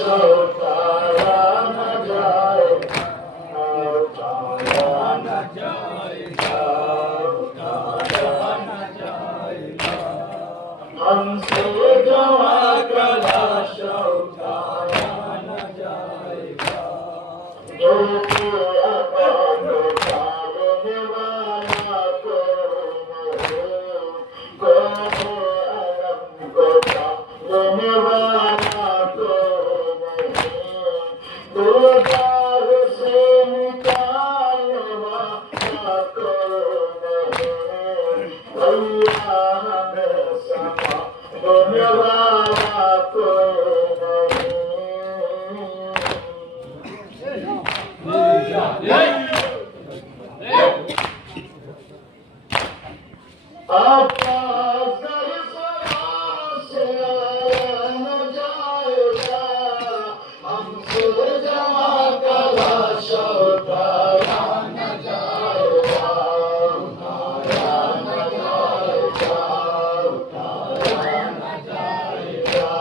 उठाया न जाएगा, उठाया न जाएगा, उठाया न जाएगा। हमसे जवां का लाश उठाया न जाएगा। जो कि अकाल डालने वाला कौन है, अलम को डालने वाला कौन है, दो दाग से निकालने वाला कौन है, अल्लाह हमें समा देने वाला कौन है। अब्बास सरफराज से आया न जाएगा, हमसे जवां का लाश उठाया न जाएगा, उठाया न जाएगा, उठाया न जाएगा।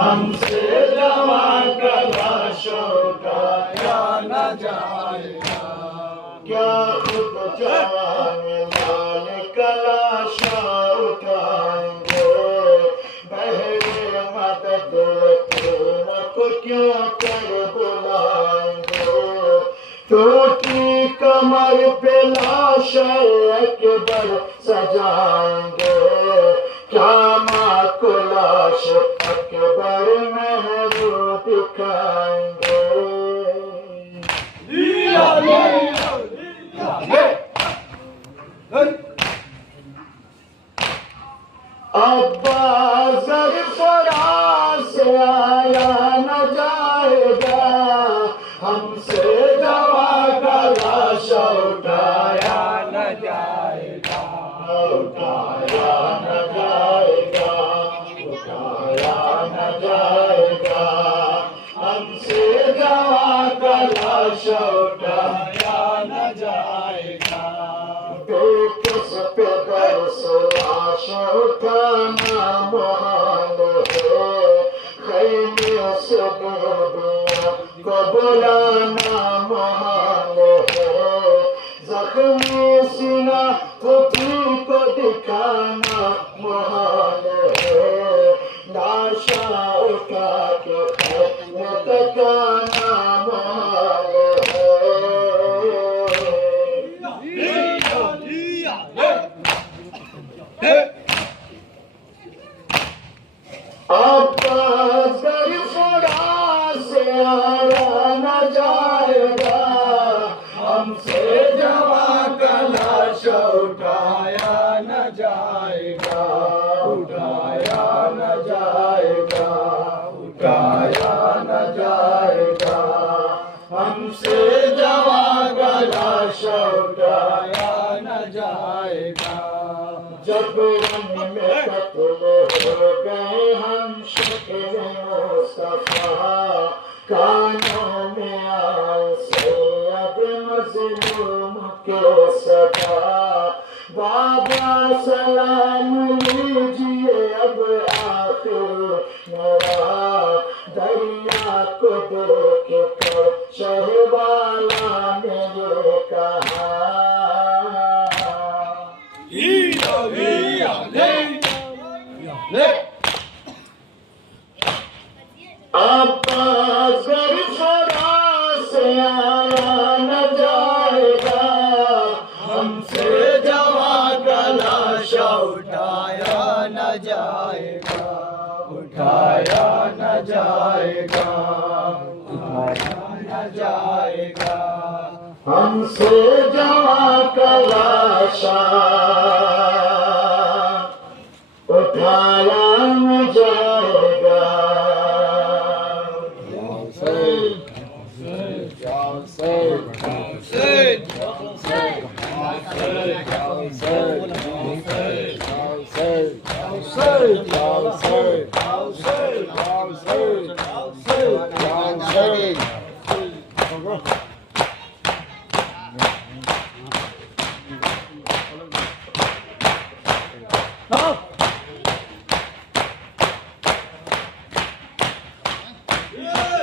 हमसे जवां का लाश उठाया न जाएगा। क्या खुद जवान लाल कलाशा उठाएंगे, बहरे मदद को क्यों कर बुलाएंगे, टूटी कमर पे लाश अकबर सजाएंगे, क्या माँ को लाश अकबर महबू दिखाएंगे। अब्बास सरफराज से आया न जाएगा, हमसे जवां का लाश उठाया न जाएगा, उठाया न जाएगा, उठाया न जाएगा। हमसे जवां का लाश उठाया न जाएगा। बेकस पे बरस लाश उठाना मुहाल है, खैमे से बेबियां को बुलाना मुहाल है, जख्मी सीना पुत्री को दिखाना मुहाल है, लाशा उठा के खैमे तकाना मुहाल है। अब्बास सरफराज से आया न जाएगा, हमसे जवां का लाश उठाया न जाएगा, उठाया न जाएगा, उठाया न जाएगा। हमसे जवां का लाश उठाया न जाएगा। जब रन में कत्ल हो गए हम शुक्र मुस्तफा, कानों में आए सैयद मज़लूम के सदा, बाबा सलाम लीजिए अब आखिर मेरा, दरिया को देख कर शहवाला ने ये कहा। अब्बास सरफराज से आया न जाएगा, हमसे जवां का लाश उठाया न जाएगा, उठाया न जाएगा, उठाया न जाएगा। हमसे जवां का लाश उठाया न जाएगा। जाएगा